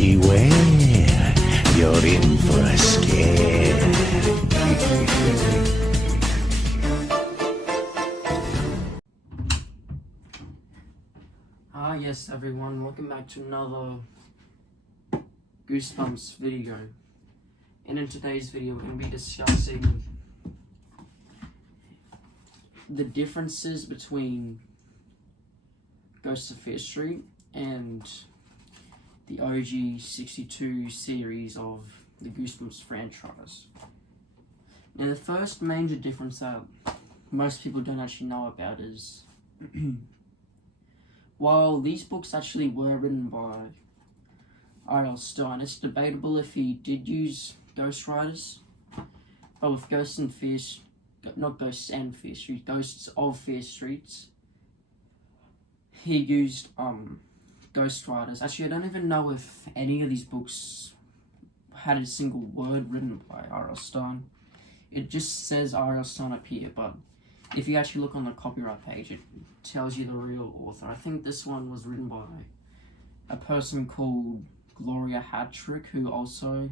Beware, you're in for a scare. Yes everyone, welcome back to another Goosebumps video. And in today's video we're going to be discussing the differences between Ghosts of Fear Street and the OG 62 series of the Goosebumps franchise. Now the first major difference that most people don't actually know about is while these books actually were written by R.L. Stine, it's debatable if he did use ghostwriters, but with Ghosts of Fear Streets, he used ghostwriters. Actually, I don't even know if any of these books had a single word written by R.L. Stine. It just says R.L. Stine up here, but if you actually look on the copyright page, it tells you the real author. I think this one was written by a person called Gloria Hattrick, who also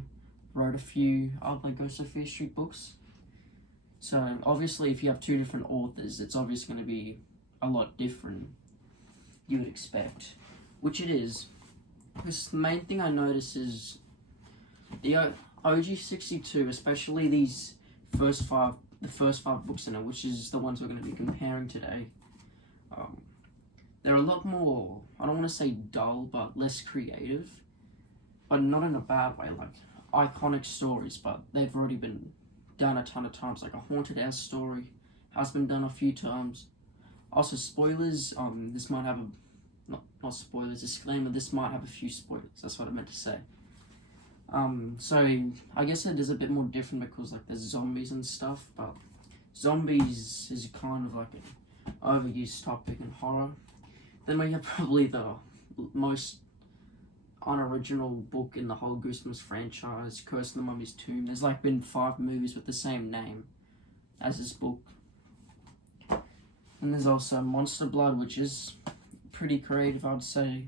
wrote a few other Ghost of Fear Street books. So obviously if you have two different authors, it's obviously going to be a lot different, you would expect, which it is. Because the main thing I notice is the OG 62, especially these first five books in it, which is the ones we're going to be comparing today. They're a lot more, I don't want to say dull, but less creative, but not in a bad way, like iconic stories, but they've already been done a ton of times, like a haunted house story has been done a few times. Also spoilers, this might have not spoilers, disclaimer, this might have a few spoilers, that's what I meant to say. So I guess it is a bit more different because like there's zombies and stuff, but zombies is kind of like an overused topic in horror. Then we have probably the most unoriginal book in the whole Goosebumps franchise, Curse of the Mummy's Tomb. There's like been 5 movies with the same name as this book. And there's also Monster Blood, which is pretty creative, I would say.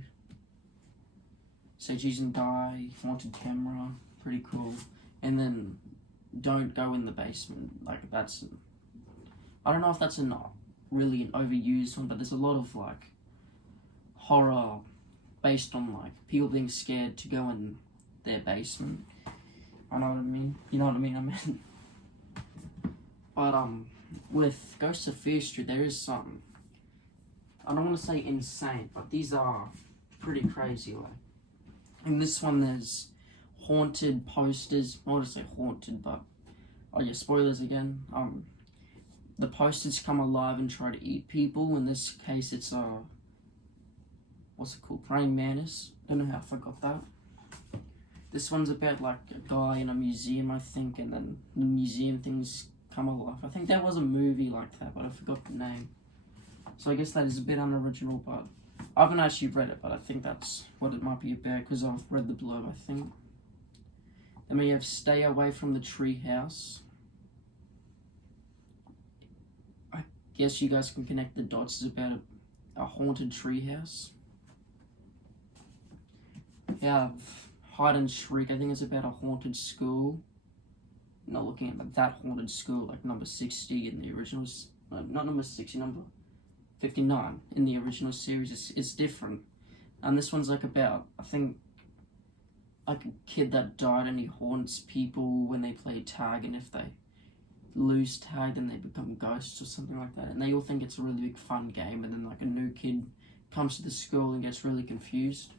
Say Cheese and Die, Haunted Camera, pretty cool. And then Don't Go in the Basement, like that's, I don't know if that's not really an overused one, but there's a lot of like horror based on like people being scared to go in their basement. I know what I mean, you know what I mean, But with Ghosts of Fear Street, there is some, I don't want to say insane, but these are pretty crazy, like. In this one, there's haunted posters. I want to say haunted, but oh yeah, spoilers again. The posters come alive and try to eat people. In this case, it's what's it called? Praying mantis. Don't know how I forgot that. This one's about like a guy in a museum, I think, and then the museum things come alive. I think there was a movie like that, but I forgot the name. So I guess that is a bit unoriginal, but I haven't actually read it, but I think that's what it might be about because I've read the blurb, I think. Then we have Stay Away from the Treehouse. I guess you guys can connect the dots. It's about a haunted treehouse. We have Hide and Shriek. I think it's about a haunted school. Not looking at that haunted school, like number 60 in the originals. Not number 60, number 59 in the original series. It's different, and this one's like about, I think, like a kid that died and he haunts people when they play tag, and if they lose tag then they become ghosts or something like that, and they all think it's a really big fun game, and then like a new kid comes to the school and gets really confused.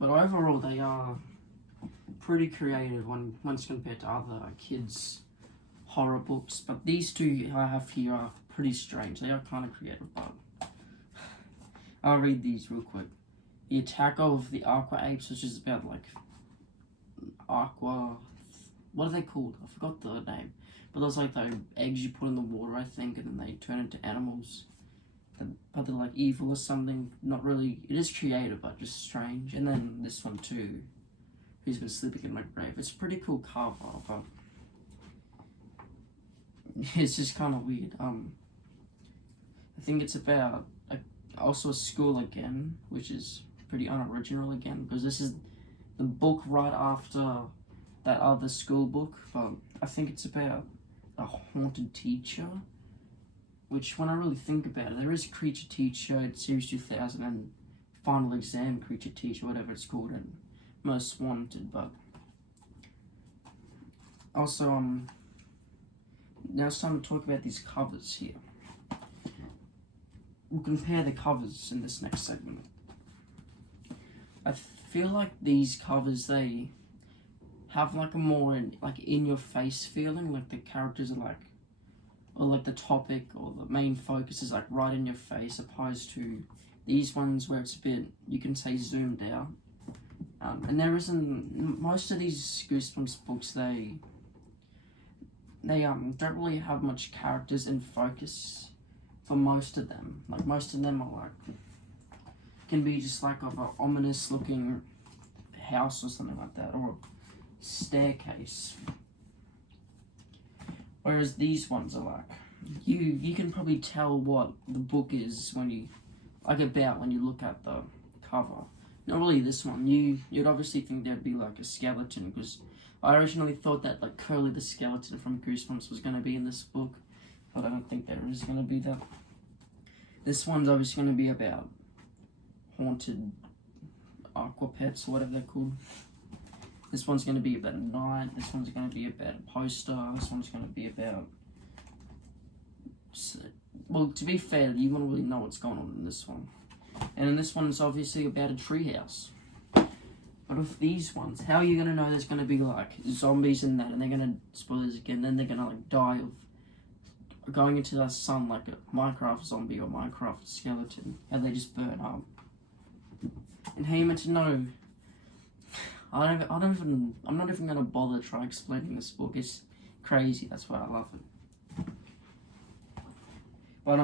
But overall they are pretty creative once compared to other kids horror books, but these two I have here are pretty strange. They are kind of creative, but I'll read these real quick. The Attack of the Aqua Apes, which is about like aqua, what are they called? I forgot the name. But there's like the eggs you put in the water, I think, and then they turn into animals. But they're like evil or something. Not really. It is creative, but just strange. And then this one too. Who's Been Sleeping in My Grave. It's a pretty cool cover, but it's just kind of weird. I think it's about also a school again, which is pretty unoriginal again, because this is the book right after that other school book, but I think it's about a haunted teacher, which when I really think about it, there is Creature Teacher, it's Series 2000, and Final Exam Creature Teacher, whatever it's called, and Most Wanted, but also, now it's time to talk about these covers here. We'll compare the covers in this next segment. I feel like these covers, they have like a more in your face feeling, like the characters are like, or like the topic or the main focus is like right in your face, opposed to these ones where it's a bit, you can say, zoomed out. And there isn't, most of these Goosebumps books, they don't really have much characters in focus for most of them. Like most of them are like, can be just like of an ominous looking house or something like that, or a staircase. Whereas these ones are like, you can probably tell what the book is when you look at the cover. Not really this one. You'd obviously think there'd be like a skeleton, because I originally thought that like Curly the skeleton from Goosebumps was going to be in this book, but I don't think there is going to be that. This one's obviously going to be about haunted aqua pets or whatever they're called. This one's going to be about a night. This one's going to be about a poster. This one's going to be about... Well, to be fair, you won't really know what's going on in this one. And in this one, it's obviously about a treehouse. But with these ones, how are you going to know there's going to be, like, zombies in that, and they're going to, spoilers again, then they're going to, like, die of going into the sun like a Minecraft zombie or Minecraft skeleton, and they just burn up. And how are you meant to know? I'm not even going to bother trying explaining this book. It's crazy, that's why I love it. But,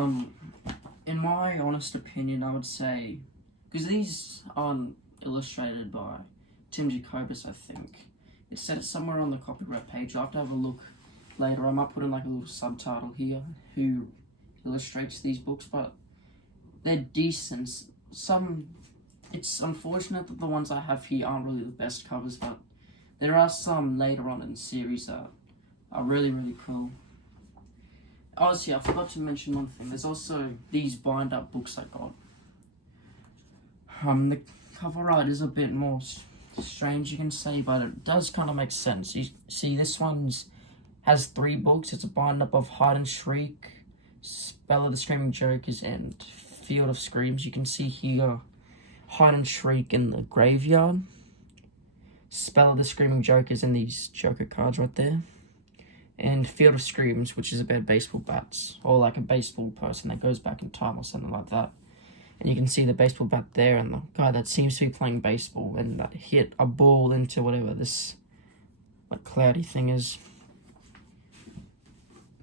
in my honest opinion, I would say, because these aren't illustrated by Tim Jacobus, I think. It's set somewhere on the copyright page. I'll have to have a look later. I might put in like a little subtitle here, who illustrates these books, but they're decent. It's unfortunate that the ones I have here aren't really the best covers, but there are some later on in the series that are really, really cool. Obviously, I forgot to mention one thing. There's also these bind-up books I got. The cover art is a bit more strange, you can say, but it does kind of make sense. You see, this one's has 3 books. It's a bind-up of Hide and Shriek, Spell of the Screaming Jokers, and Field of Screams. You can see here Hide and Shriek in the graveyard, Spell of the Screaming Jokers in these Joker cards right there, and Field of Screams, which is about baseball bats, or like a baseball person that goes back in time or something like that. And you can see the baseball bat there, and the guy that seems to be playing baseball, and that hit a ball into whatever this like cloudy thing is.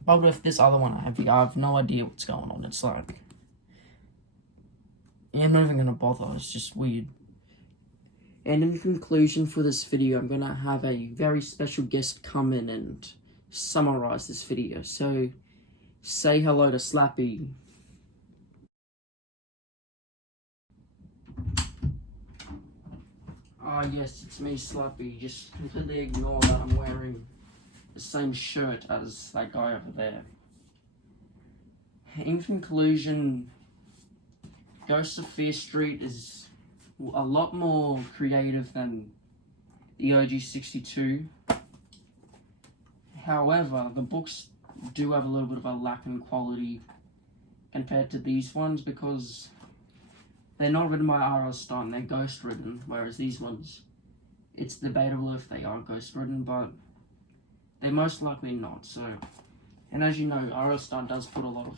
But with this other one I have here, I have no idea what's going on. It's like, yeah, I'm not even going to bother, it's just weird. And in conclusion for this video, I'm going to have a very special guest come in and summarize this video. So, say hello to Slappy. Ah, yes, it's me, Slappy. Just completely ignore that I'm wearing the same shirt as that guy over there. In conclusion, Ghosts of Fear Street is a lot more creative than the OG 62. However, the books do have a little bit of a lack in quality compared to these ones, because they're not written by R.L. Stein, they're ghost written, whereas these ones, it's debatable if they are ghost written, but they're most likely not. So, and as you know, R.L. Stein does put a lot of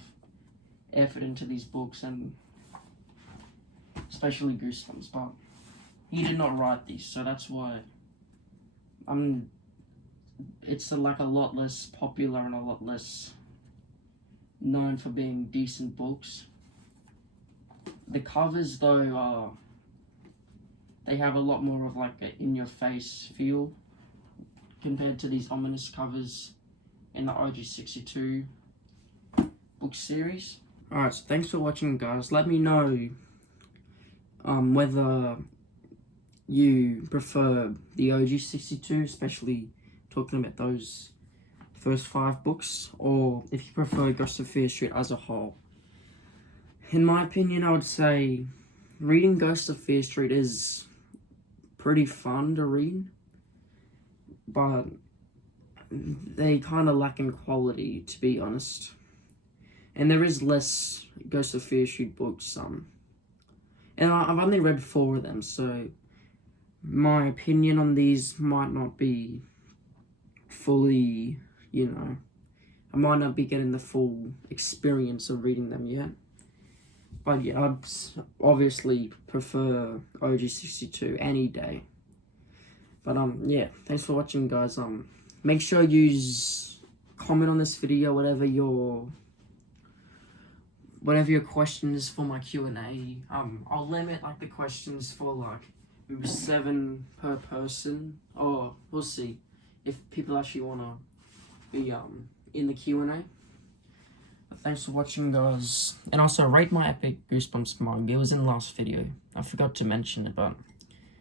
effort into these books, and especially Goosebumps, but he did not write these, so that's why it's like a lot less popular and a lot less known for being decent books. The covers, though, they have a lot more of like an in-your-face feel compared to these ominous covers in the OG 62 book series. Alright, so thanks for watching, guys. Let me know whether you prefer the OG 62, especially talking about those first 5 books, or if you prefer Ghost of Fear Street as a whole. In my opinion, I would say reading Ghost of Fear Street is pretty fun to read, but they kind of lack in quality, to be honest. And there is less Ghost of Fear Street books, and I've only read 4 of them, so my opinion on these might not be fully, I might not be getting the full experience of reading them yet. But yeah, I'd obviously prefer OG 62 any day. But yeah, thanks for watching, guys. Make sure you comment on this video, whatever your questions for my Q&A. I'll limit the questions for maybe 7 per person, or we'll see if people actually wanna be in the Q&A. Thanks for watching, guys. And also, rate my epic Goosebumps mug. It was in the last video. I forgot to mention it, but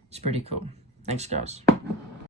it's pretty cool. Thanks, guys.